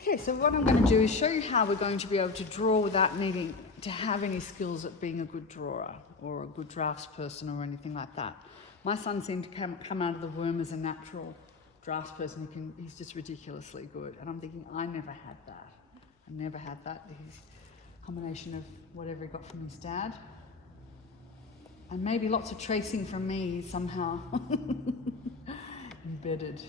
Okay, so what I'm going to do is show you how we're going to be able to draw without needing to have any skills at being a good drawer or a good draftsperson or anything like that. My son seemed to come out of the womb as a natural draftsperson. He's just ridiculously good. And I'm thinking, I never had that. I never had that. He's a combination of whatever he got from his dad. And maybe lots of tracing from me somehow embedded.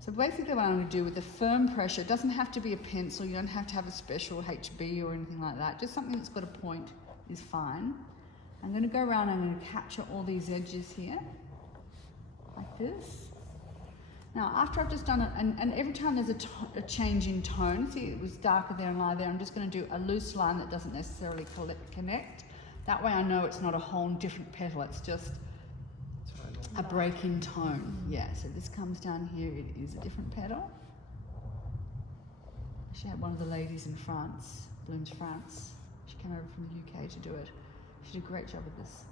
So basically what I'm going to do with the firm pressure, it doesn't have to be a pencil, you don't have to have a special HB or anything like that, just something that's got a point is fine. I'm going to go around and I'm going to capture all these edges here, like this. Now after I've just done it, and every time there's a change in tone, see it was darker there and lighter there, I'm just going to do a loose line that doesn't necessarily connect. That way I know it's not a whole different petal, it's just a break in tone. Yeah, so this comes down here, it is a different petal. She had one of the ladies in France, Blooms France. She came over from the UK to do it. She did a great job with this.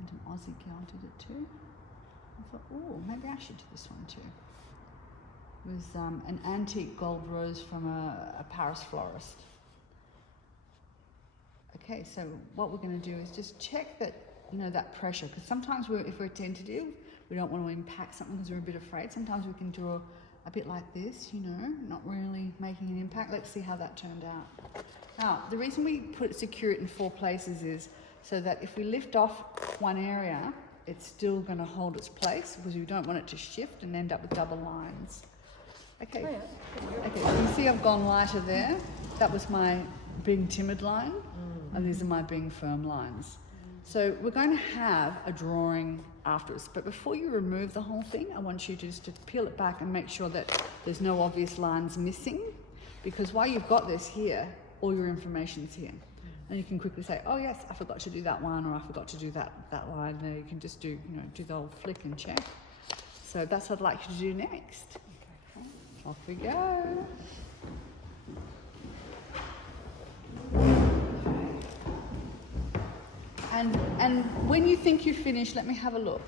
And an Aussie girl did it too. I thought, oh, maybe I should do this one too. It was an antique gold rose from a Paris florist. Okay, so what we're going to do is just check that, you know, that pressure, because sometimes if we're tentative, we don't want to impact something because we're a bit afraid. Sometimes we can draw a bit like this, you know, not really making an impact. Let's see how that turned out. Now, the reason we secure it in 4 places is so that if we lift off one area, it's still going to hold its place because we don't want it to shift and end up with double lines. Okay, okay, so you see I've gone lighter there. That was my being timid line, and these are my being firm lines. So we're going to have a drawing afterwards, but before you remove the whole thing, I want you just to peel it back and make sure that there's no obvious lines missing, because while you've got this here, all your information's here. And you can quickly say, oh yes, I forgot to do that one, or I forgot to do that line there. You can just do, you know, do the whole flick and check. So that's what I'd like you to do next. Okay. Off we go. And when you think you've finished, let me have a look.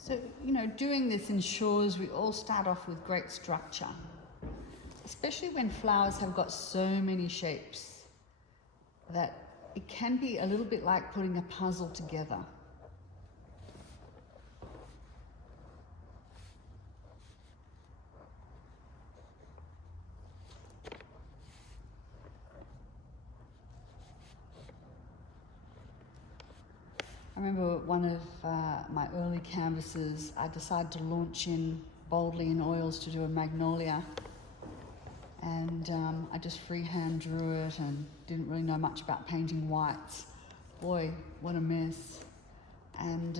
So, you know, doing this ensures we all start off with great structure, especially when flowers have got so many shapes that it can be a little bit like putting a puzzle together. I remember one of my early canvases, I decided to launch in boldly in oils to do a magnolia, and I just freehand drew it and didn't really know much about painting whites. Boy, what a mess. And And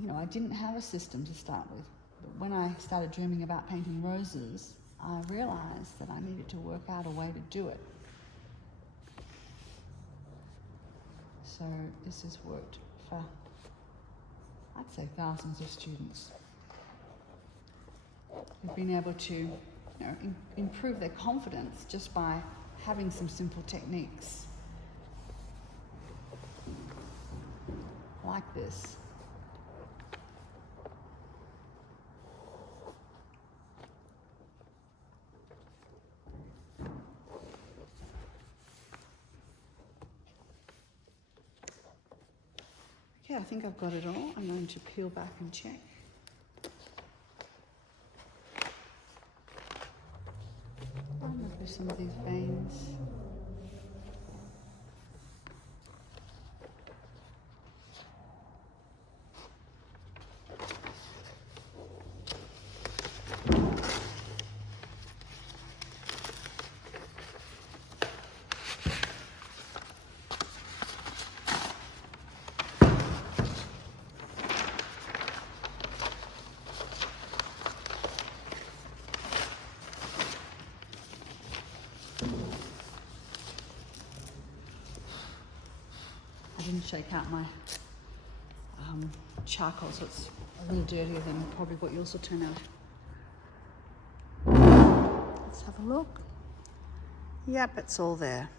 you know, I didn't have a system to start with, but when I started dreaming about painting roses, I realized that I needed to work out a way to do it. So this has worked for, I'd say, thousands of students who've been able to, you know, improve their confidence just by having some simple techniques like this. Okay, I think I've got it all. I'm going to peel back and check. I'm going to do some of these veins. I didn't shake out my charcoal, so it's a little dirtier than probably what yours will turn out. Let's have a look. Yep, it's all there.